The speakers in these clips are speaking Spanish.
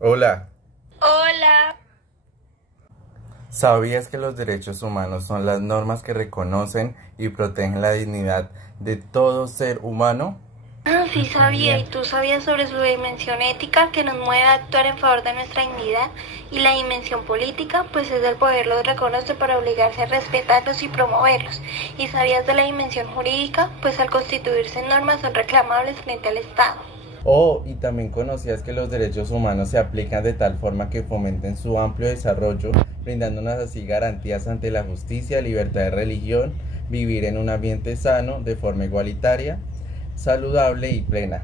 Hola, Hola. ¿sabías que los derechos humanos son las normas que reconocen y protegen la dignidad de todo ser humano? Sí sabía, ¿y tú sabías sobre su dimensión ética que nos mueve a actuar en favor de nuestra dignidad? Y la dimensión política, pues es el poder los reconoce para obligarse a respetarlos y promoverlos. ¿Y sabías de la dimensión jurídica? Pues al constituirse en normas son reclamables frente al Estado. Oh, y también conocías que los derechos humanos se aplican de tal forma que fomenten su amplio desarrollo, brindándonos así garantías ante la justicia, libertad de religión, vivir en un ambiente sano, de forma igualitaria, saludable y plena.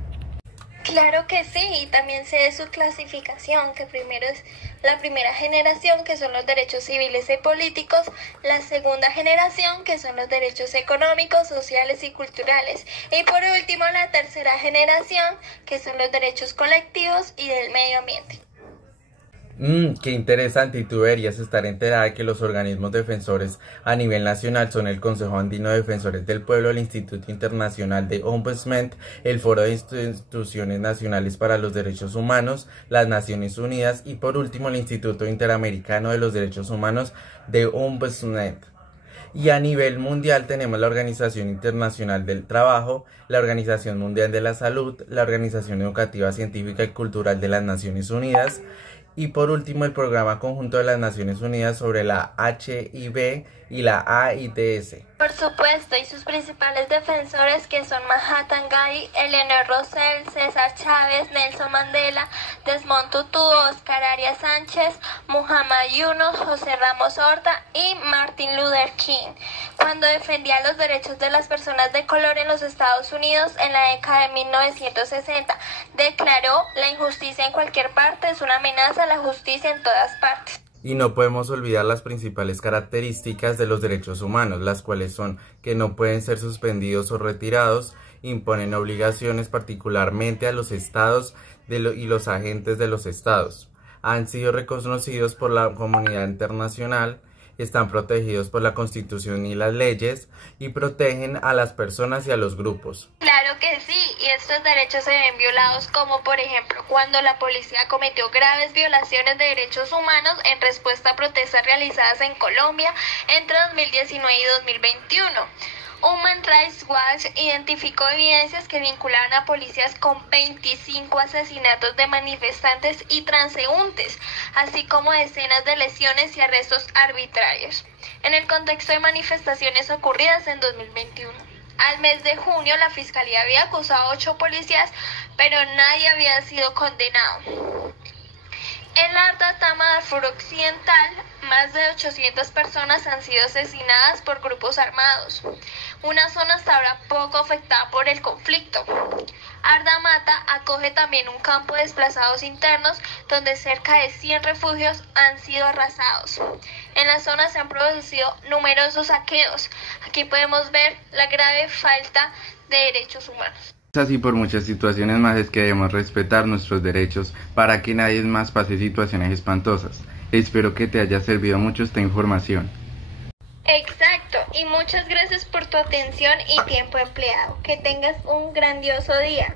Claro que sí, y también sé de su clasificación, que primero es la primera generación, que son los derechos civiles y políticos, la segunda generación, que son los derechos económicos, sociales y culturales, y por último la tercera generación, que son los derechos colectivos y del medio ambiente. Qué interesante, y tú deberías estar enterada de que los organismos defensores a nivel nacional son el Consejo Andino de Defensores del Pueblo, el Instituto Internacional de Ombudsman, el Foro de Instituciones Nacionales para los Derechos Humanos, las Naciones Unidas y por último el Instituto Interamericano de los Derechos Humanos de Ombudsman. Y a nivel mundial tenemos la Organización Internacional del Trabajo, la Organización Mundial de la Salud, la Organización Educativa, Científica y Cultural de las Naciones Unidas y por último el Programa Conjunto de las Naciones Unidas sobre la HIV y la AIDS. Por supuesto, y sus principales defensores que son Mahatma Gandhi, Eleanor Roosevelt, César Chávez, Nelson Mandela, Desmond Tutu, Oscar Arias Sánchez, Muhammad Yunus, José Ramos Horta y Martin Luther King, cuando defendía los derechos de las personas de color en los Estados Unidos en la década de 1960, declaró: la injusticia en cualquier parte es una amenaza a la justicia en todas partes. Y no podemos olvidar las principales características de los derechos humanos, las cuales son que no pueden ser suspendidos o retirados, imponen obligaciones particularmente a los estados y los agentes de los estados. Han sido reconocidos por la comunidad internacional, están protegidos por la Constitución y las leyes y protegen a las personas y a los grupos. Claro que sí, y estos derechos se ven violados como por ejemplo cuando la policía cometió graves violaciones de derechos humanos en respuesta a protestas realizadas en Colombia entre 2019 y 2021. Human Rights Watch identificó evidencias que vinculaban a policías con 25 asesinatos de manifestantes y transeúntes, así como decenas de lesiones y arrestos arbitrarios, en el contexto de manifestaciones ocurridas en 2021. Al mes de junio, la Fiscalía había acusado a 8 policías, pero nadie había sido condenado. En la Ardatama Darfur Occidental, más de 800 personas han sido asesinadas por grupos armados, una zona hasta ahora poco afectada por el conflicto. Ardamata acoge también un campo de desplazados internos donde cerca de 100 refugios han sido arrasados. En la zona se han producido numerosos saqueos. Aquí podemos ver la grave falta de derechos humanos. Así por muchas situaciones más es que debemos respetar nuestros derechos para que nadie más pase situaciones espantosas. Espero que te haya servido mucho esta información. Exacto, y muchas gracias por tu atención y tiempo empleado. Que tengas un grandioso día.